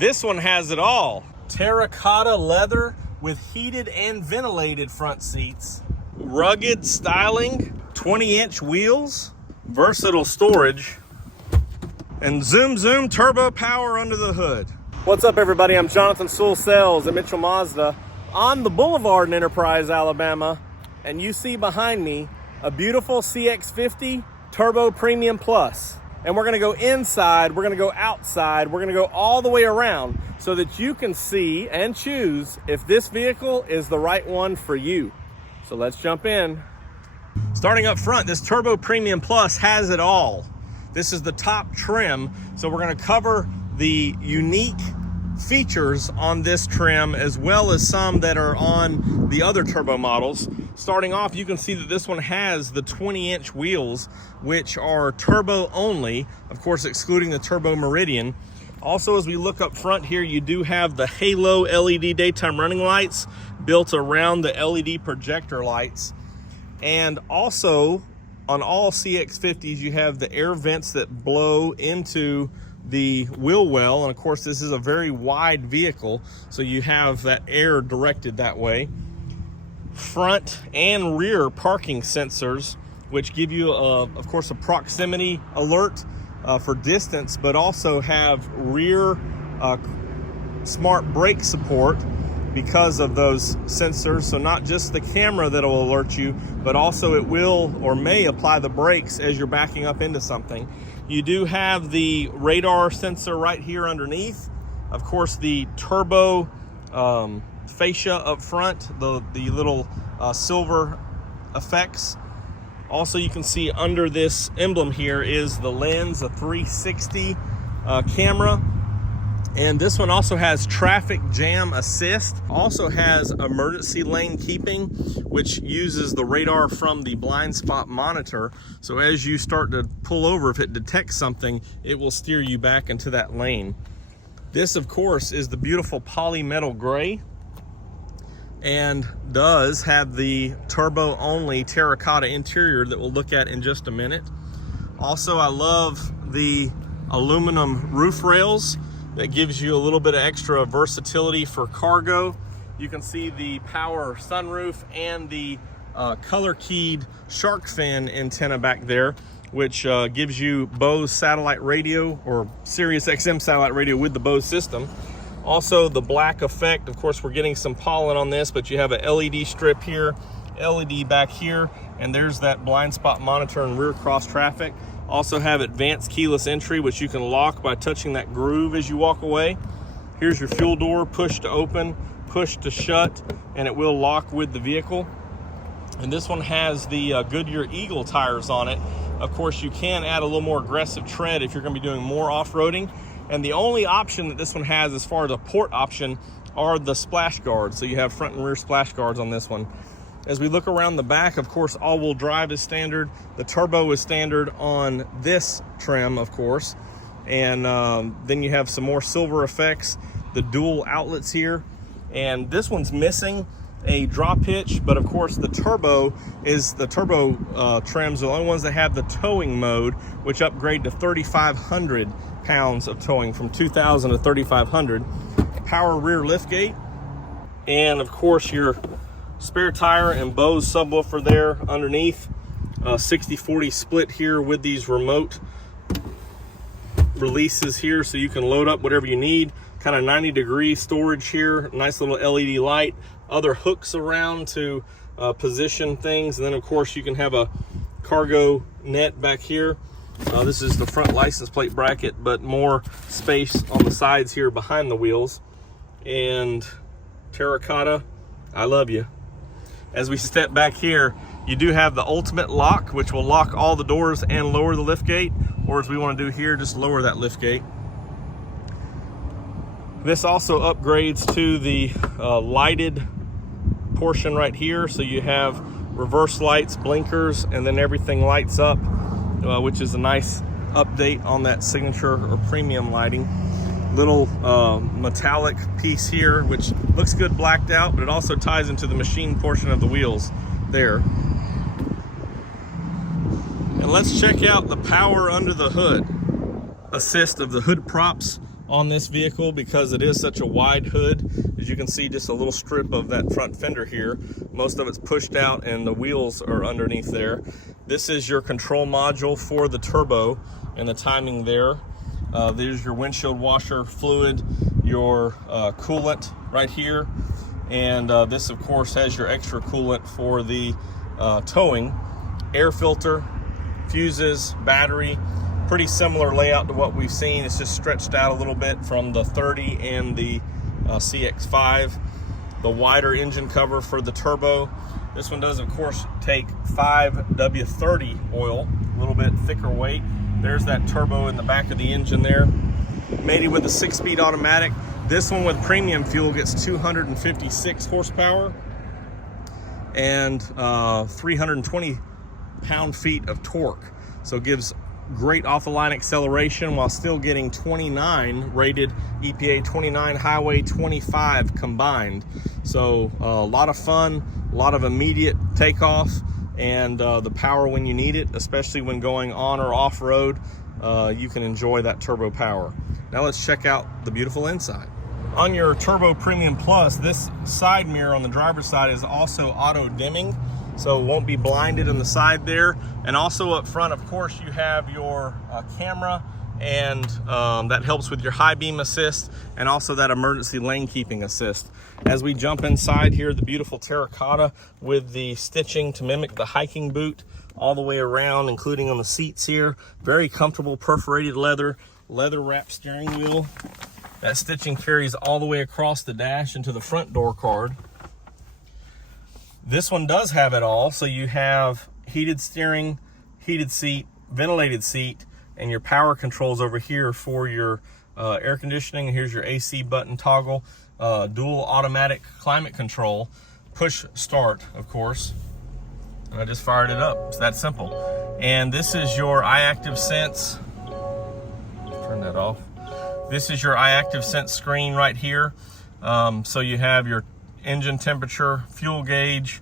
This one has it all. Terracotta leather with heated and ventilated front seats, rugged styling, 20-inch wheels, versatile storage, and zoom turbo power under the hood. What's up, everybody? I'm Jonathan Sewell Sales at Mitchell Mazda on the Boulevard in Enterprise, Alabama, and you see behind me a beautiful CX-50 Turbo Premium Plus. And we're gonna go inside, we're gonna go outside, we're gonna go all the way around so that you can see and choose if this vehicle is the right one for you. So let's jump in. Starting up front, this Turbo Premium Plus has it all. This is the top trim, so we're gonna cover the unique features on this trim as well as some that are on the other turbo models. Starting off, you can see that this one has the 20-inch wheels, which are turbo only, of course excluding the Turbo Meridian. Also, as we look up front here, you do have the halo LED daytime running lights built around the LED projector lights. And also on all CX-50s, you have the air vents that blow into the wheel well, and of course this is a very wide vehicle, so you have that air directed that way. Front and rear parking sensors, which give you of course a proximity alert for distance, but also have rear smart brake support because of those sensors. So not just the camera that'll alert you, but also it will or may apply the brakes as you're backing up into something. You do have the radar sensor right here underneath. Of course, the turbo fascia up front, the little silver effects. Also, you can see under this emblem here is the lens, a 360 camera. And this one also has traffic jam assist, also has emergency lane keeping, which uses the radar from the blind spot monitor. So as you start to pull over, if it detects something, it will steer you back into that lane. This, of course, is the beautiful polymetal gray and does have the turbo only terracotta interior that we'll look at in just a minute. Also, I love the aluminum roof rails. That gives you a little bit of extra versatility for cargo. You can see the power sunroof and the color keyed shark fin antenna back there, which gives you Bose satellite radio or Sirius XM satellite radio with the Bose system. Also the black effect, of course we're getting some pollen on this, but you have a LED strip here, LED back here, and there's that blind spot monitor and rear cross traffic. Also have advanced keyless entry, which you can lock by touching that groove as you walk away. Here's your fuel door, push to open, push to shut, and it will lock with the vehicle. And this one has the Goodyear Eagle tires on it. Of course, you can add a little more aggressive tread if you're gonna be doing more off-roading. And the only option that this one has as far as a port option are the splash guards. So you have front and rear splash guards on this one. As we look around the back, of course, all-wheel drive is standard. The turbo is standard on this trim, of course. And then you have some more silver effects, the dual outlets here. And this one's missing a drop hitch, but of course the turbo trims are the only ones that have the towing mode, which upgrade to 3,500 pounds of towing from 2,000 to 3,500. Power rear liftgate, and of course your spare tire and Bose subwoofer there underneath. 60-40 split here with these remote releases here, so you can load up whatever you need. Kind of 90-degree storage here, nice little LED light, other hooks around to position things, and then of course you can have a cargo net back here. This is the front license plate bracket, but more space on the sides here behind the wheels. And terracotta, I love you. As we step back here, you do have the ultimate lock, which will lock all the doors and lower the lift gate, or as we want to do here, just lower that lift gate. This also upgrades to the lighted portion right here, so you have reverse lights, blinkers, and then everything lights up, which is a nice update on that signature or premium lighting. Little metallic piece here, which looks good blacked out, but it also ties into the machine portion of the wheels there. And let's check out the power under the hood assist of the hood props on this vehicle because it is such a wide hood. As you can see, just a little strip of that front fender here. Most of it's pushed out and the wheels are underneath there. This is your control module for the turbo and the timing there. There's your windshield washer fluid, your coolant right here. And this, of course, has your extra coolant for the towing. Air filter, fuses, battery. Pretty similar layout to what we've seen. It's just stretched out a little bit from the 30 and the CX-5. The wider engine cover for the turbo. This one does, of course, take 5W30 oil, a little bit thicker weight. There's that turbo in the back of the engine there. Mated with a 6-speed automatic. This one with premium fuel gets 256 horsepower and 320 pound-feet of torque. So it gives great off-the-line acceleration while still getting 29 rated EPA 29, highway 25 combined. So a lot of fun, a lot of immediate takeoff, and the power when you need it, especially when going on or off-road, you can enjoy that turbo power. Now let's check out the beautiful inside. On your Turbo Premium Plus, this side mirror on the driver's side is also auto dimming, so it won't be blinded on the side there. And also up front, of course, you have your camera, and that helps with your high beam assist and also that emergency lane keeping assist. As we jump inside here, the beautiful terracotta with the stitching to mimic the hiking boot all the way around, including on the seats here. Very comfortable perforated leather wrapped steering wheel. That stitching carries all the way across the dash into the front door card. This one does have it all, so you have heated steering, heated seat, ventilated seat, and your power controls over here for your air conditioning. Here's your AC button toggle, dual automatic climate control, push start, of course. And I just fired it up. It's that simple. And this is your iActive Sense. Turn that off. This is your iActive Sense screen right here. So you have your engine temperature, fuel gauge,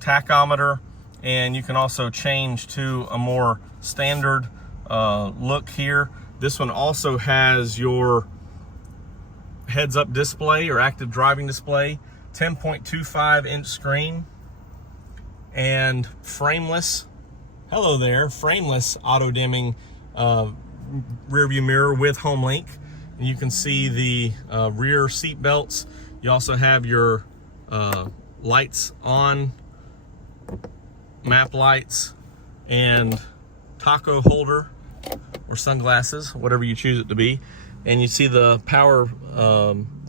tachometer, and you can also change to a more standard look here. This one also has your heads-up display or active driving display, 10.25-inch screen, and frameless, hello there, frameless auto-dimming rear view mirror with home link. And you can see the rear seat belts. You also have your lights on, map lights, and taco holder or sunglasses, whatever you choose it to be. And you see the power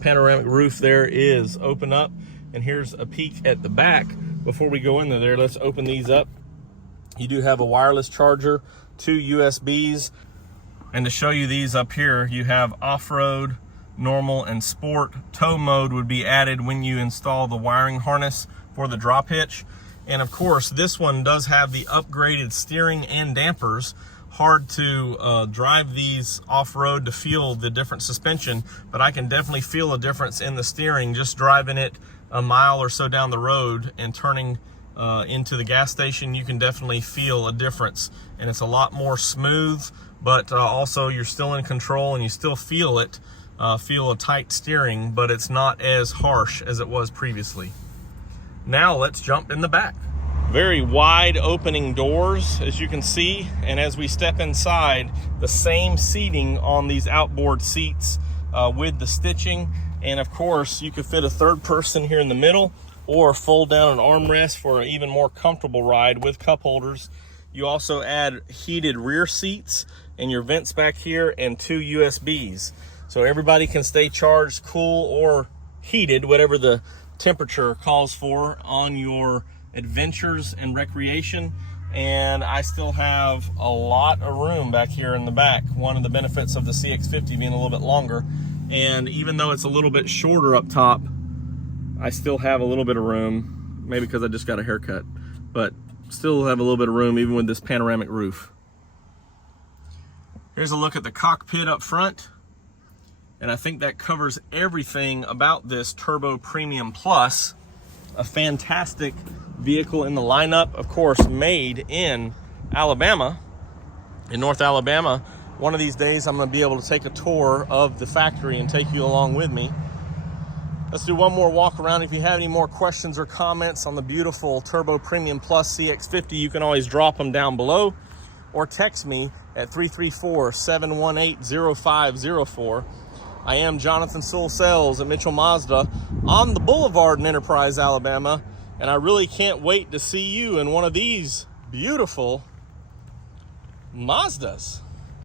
panoramic roof there is open up. And here's a peek at the back. Before we go into there, let's open these up. You do have a wireless charger, 2 USBs. And to show you these up here, you have off-road, normal, and sport. Tow mode would be added when you install the wiring harness for the drop hitch. And of course, this one does have the upgraded steering and dampers. Hard to drive these off-road to feel the different suspension, but I can definitely feel a difference in the steering just driving it a mile or so down the road and turning into the gas station. You can definitely feel a difference, and it's a lot more smooth, but also you're still in control and you still feel it, feel a tight steering, but it's not as harsh as it was previously. Now let's jump in the back. Very wide opening doors, as you can see, and as we step inside, the same seating on these outboard seats with the stitching. And of course, you could fit a third person here in the middle or fold down an armrest for an even more comfortable ride with cup holders. You also add heated rear seats and your vents back here and 2 USBs. So everybody can stay charged, cool, or heated, whatever the temperature calls for on your adventures and recreation. And I still have a lot of room back here in the back. One of the benefits of the CX-50 being a little bit longer. And even though it's a little bit shorter up top, I still have a little bit of room, maybe because I just got a haircut, but still have a little bit of room even with this panoramic roof. Here's a look at the cockpit up front. And I think that covers everything about this Turbo Premium Plus. A fantastic vehicle in the lineup, of course, made in Alabama, in North Alabama, One of these days, I'm going to be able to take a tour of the factory and take you along with me. Let's do one more walk around. If you have any more questions or comments on the beautiful Turbo Premium Plus CX-50, you can always drop them down below or text me at 334-718-0504. I am Jonathan Sewell Sales at Mitchell Mazda on the Boulevard in Enterprise, Alabama, and I really can't wait to see you in one of these beautiful Mazdas.